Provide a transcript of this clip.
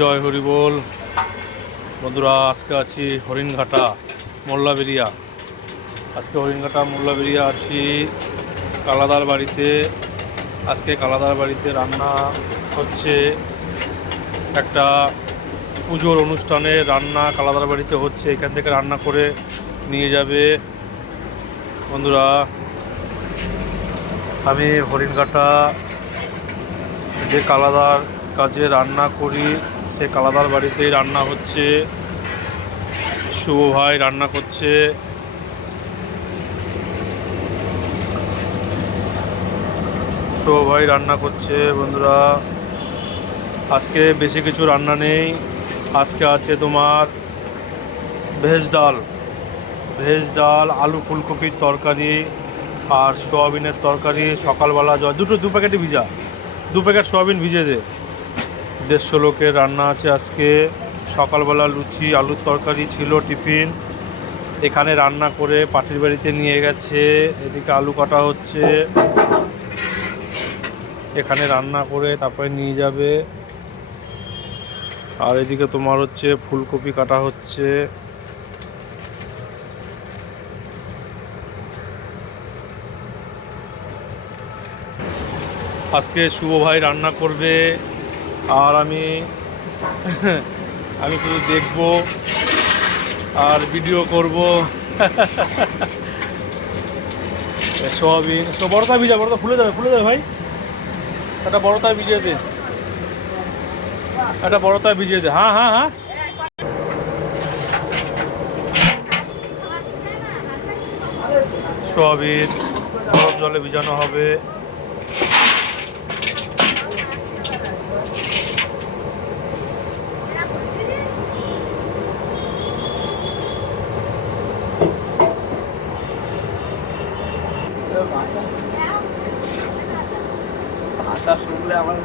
জয় হরি বল। বন্ধুরা, আজকে আছি হরিণঘাটা মোল্লাবেরিয়া। আজকে হরিণঘাটা মোল্লাবেরিয়া আছি কালাদার বাড়িতে। আজকে কালাদার বাড়িতে রান্না হচ্ছে, একটা পুজোর অনুষ্ঠানে রান্না কালাদার বাড়িতে হচ্ছে। এখান থেকে রান্না করে নিয়ে যাবে। বন্ধুরা, আমি হরিণঘাটা যে কালাদার কাজে রান্না করি, সে কালাদার বাড়িতেই রান্না হচ্ছে। শুভ ভাই রান্না করছে। শুভ ভাই রান্না করছে। বন্ধুরা, আজকে বেশি কিছু রান্না নেই। আজকে আছে তোমার ভেজ ডাল, আলু ফুলকপির তরকারি আর সোয়াবিনের তরকারি। সকালবেলা দু প্যাকেটই ভিজা, 2 প্যাকেট সোয়াবিন ভিজে দে। 150 লোকের রান্না আছে আজকে। সকালবেলা লুচি আলুর তরকারি ছিল টিফিন, এখানে রান্না করে পাটির বাড়িতে নিয়ে গেছে। এদিকে আলু কাটা হচ্ছে, এখানে রান্না করে তারপরে নিয়ে যাবে। আর এদিকে তোমার হচ্ছে ফুলকপি কাটা হচ্ছে। আজকে শুভ ভাই রান্না করবে আর আমি আমি শুধু দেখবো আর ভিডিও করব। সোয়াবিন বড়তা ভিজা, বড়তা ফুলে যাবে ভাই। একটা বড়তায় ভিজিয়ে দে, একটা বড়তায় ভিজিয়ে দে। হ্যাঁ হ্যাঁ হ্যাঁ। সোয়াবিন গরম জলে ভিজানো হবে। ভাষা শুনলে আমার